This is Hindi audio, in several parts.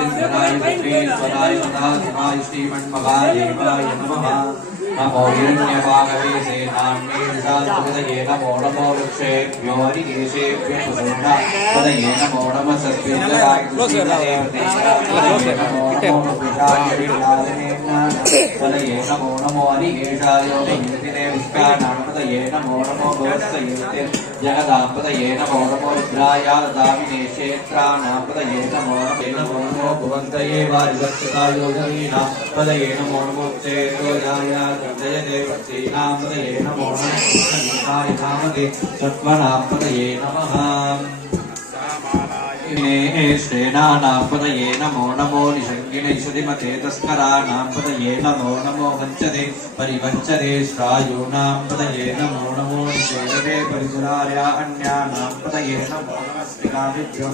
शक्तिधराय विश्वेश्वराय सदाशिवाय श्रीमन्महादेवाय नमः। नमो हिरण्यवाहवे सेनान्ये निशान्तपदये नमो नमो वृक्षेभ्यो हरिकेशेभ्यो पदये नमो नमः सस्पेन्द्राय पदये नमो नमो हरिकेशाय पदये नमो नमो भवत्सयुक्ते जगदापदये नमो नमो रुद्राय दामिने क्षेत्राणां पदये नमो नमो भुवन्तये वारिवत्सताय योजनीनां पदये नमो नमो चेतोजाय जयते वत्सीनां पदये नमो नमः धामते सत्त्वनां पदये नमः। श्रेणानां पदये नमो नमो निषङ्गिने श्रुतिमते तस्कराणां पदये नमो नमो वञ्चते परिवञ्चते श्रायूणां पदये नमो नमो निषेदते परिसरार्या अन्यानां पदये नमो नमस्तिकादिभ्यो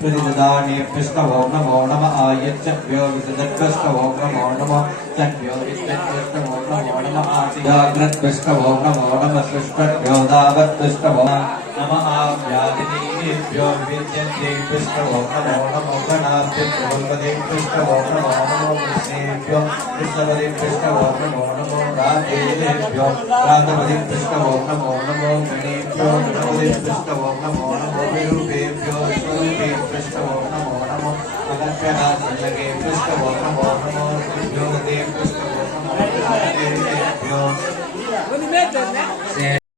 प्रतिददानेभ्यस्तवो नमो नमः आयच्छभ्यो विदधत्वस्तवो नमो नमः तद्भ्यो विद्यत्वस्तवो नमो नमः आतिजाग्रत्वस्तवो नमो नमः सृष्टभ्यो दावत्वस्तवो नमः व्याधिनीभ्यो विद्यन्तेभ्यस्तवो नमो नमो गणाभ्यो पदेभ्यस्तवो नमो नमो कृष्णेभ्यो कृष्णपदेभ्यस्तवो नमो नमो राधेभ्यो राधपदेभ्यस्तवो नमो नमो गणेभ्यो गणपदेभ्यस्तवो नमो नमो विरूपेभ्यो विरूपेभ्यस्तवो नमो नमो अगस्त्यनाथेभ्यस्तवो नमो नमो योगदेभ्यस्तवो